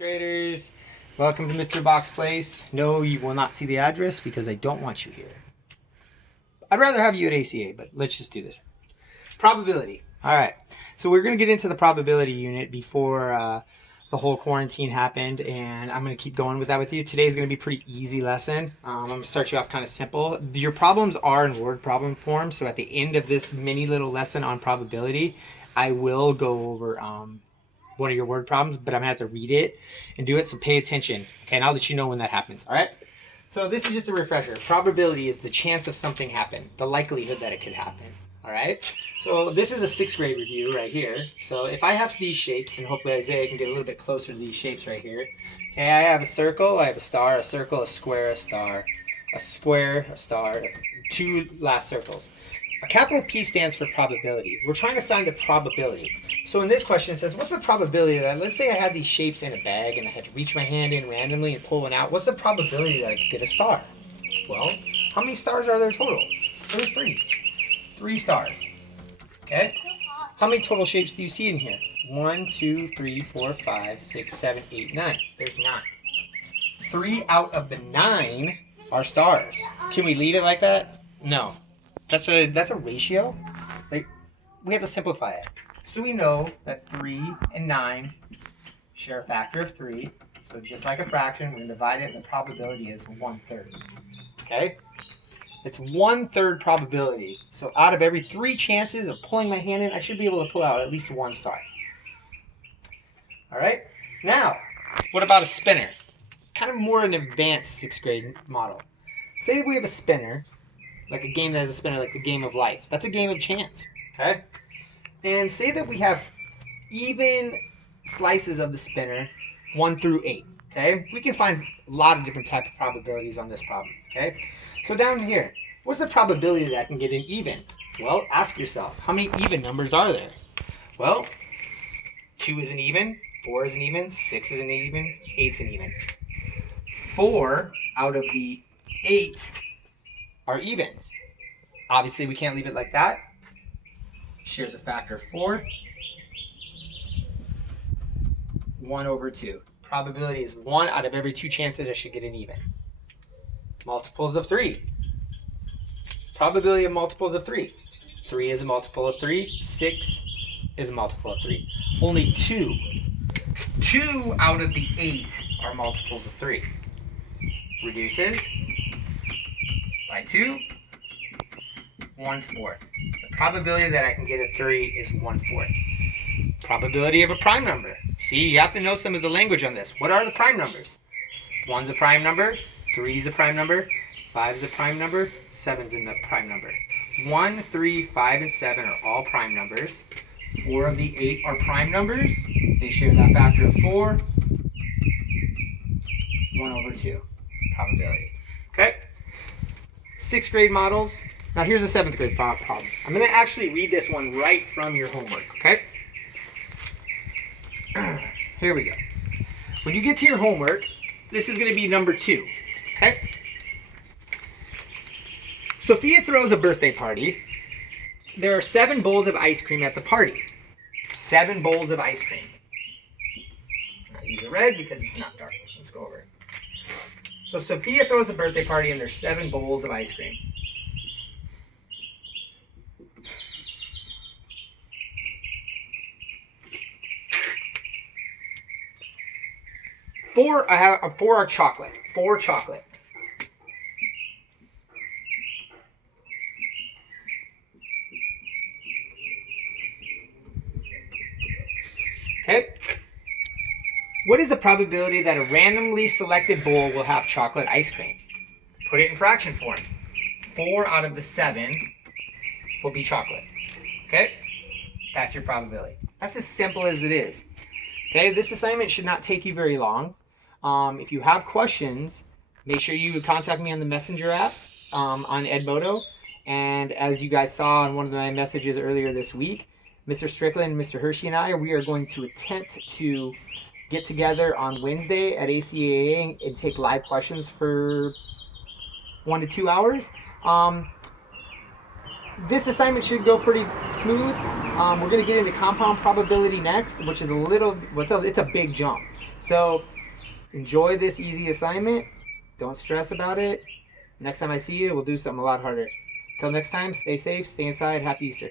Graders, welcome to Mr. Baack's place. No, you will not see the address because I don't want you here. I'd rather have you at ACA, but let's just do this. Probability. All right, so we're going to get into the probability unit before the whole quarantine happened, and I'm going to keep going with that with you. Today's going to be a pretty easy lesson. I'm going to start you off kind of simple. Your problems are in word problem form, so at the end of this mini little lesson on probability, I will go over one of your word problems, but I'm gonna have to read it and do it, so pay attention. Okay, and I'll let you know when that happens. All right, so this is just a refresher. Probability is the chance of something happen, the likelihood that it could happen. All right, so this is a 6th grade review right here. So if I have these shapes, and hopefully Isaiah can get a little bit closer to these shapes right here. Okay, I have a circle, I have a star, a circle, a square, a star, a square, a star, 2 last circles. A capital P stands for probability. We're trying to find the probability. So in this question, it says, what's the probability that, let's say I had these shapes in a bag and I had to reach my hand in randomly and pull one out. What's the probability that I could get a star? Well, how many stars are there total? There's 3. 3 stars. Okay? How many total shapes do you see in here? 1, 2, 3, 4, 5, 6, 7, 8, 9. There's 9. 3 out of the 9 are stars. Can we leave it like that? No. That's a ratio. Like, we have to simplify it. So we know that 3 and 9 share a factor of 3. So just like a fraction, we're going to divide it, and the probability is 1/3. Okay? It's 1/3 probability. So out of every 3 chances of pulling my hand in, I should be able to pull out at least 1 star. All right? Now, what about a spinner? Kind of more an advanced 6th grade model. Say that we have a spinner, like a game that has a spinner, like the game of life. That's a game of chance, okay? And say that we have even slices of the spinner, 1 through 8, okay? We can find a lot of different types of probabilities on this problem, okay? So down here, what's the probability that I can get an even? Well, ask yourself, how many even numbers are there? Well, 2 is an even, 4 is an even, 6 is an even, 8's an even. 4 out of the 8 are evens. Obviously, we can't leave it like that. Shares a factor of 4. 1/2. Probability is 1 out of every 2 chances I should get an even. Multiples of 3. Probability of multiples of 3. 3 is a multiple of 3. 6 is a multiple of 3. Only 2. 2 out of the 8 are multiples of 3. Reduces by 2, 1/4. The probability that I can get a 3 is 1/4. Probability of a prime number. See, you have to know some of the language on this. What are the prime numbers? 1's a prime number, 3's a prime number, 5's a prime number, 7's a prime number. 1, 3, 5, and 7 are all prime numbers. 4 of the 8 are prime numbers. They share that factor of 4. 1/2. Probability. Okay? 6th grade models. Now here's a 7th grade problem. I'm going to actually read this one right from your homework, okay? Here we go. When you get to your homework, this is going to be number 2, okay? Sophia throws a birthday party. There are 7 bowls of ice cream at the party. 7 bowls of ice cream. I'll use a red because it's not dark. Let's go over it. So Sophia throws a birthday party and there's 7 bowls of ice cream. Four are chocolate. 4 chocolate. Okay. What is the probability that a randomly selected bowl will have chocolate ice cream? Put it in fraction form. 4 out of the 7 will be chocolate. Okay? That's your probability. That's as simple as it is. Okay, this assignment should not take you very long. If you have questions, make sure you contact me on the Messenger app on Edmodo. And as you guys saw in one of my messages earlier this week, Mr. Strickland, Mr. Hershey, and we are going to attempt to get together on Wednesday at ACAA and take live questions for 1 to 2 hours. this assignment should go pretty smooth. We're going to get into compound probability next, which is it's a big jump. So enjoy this easy assignment. Don't stress about it. Next time I see you, we'll do something a lot harder. Till next time, stay safe, stay inside. Happy Easter.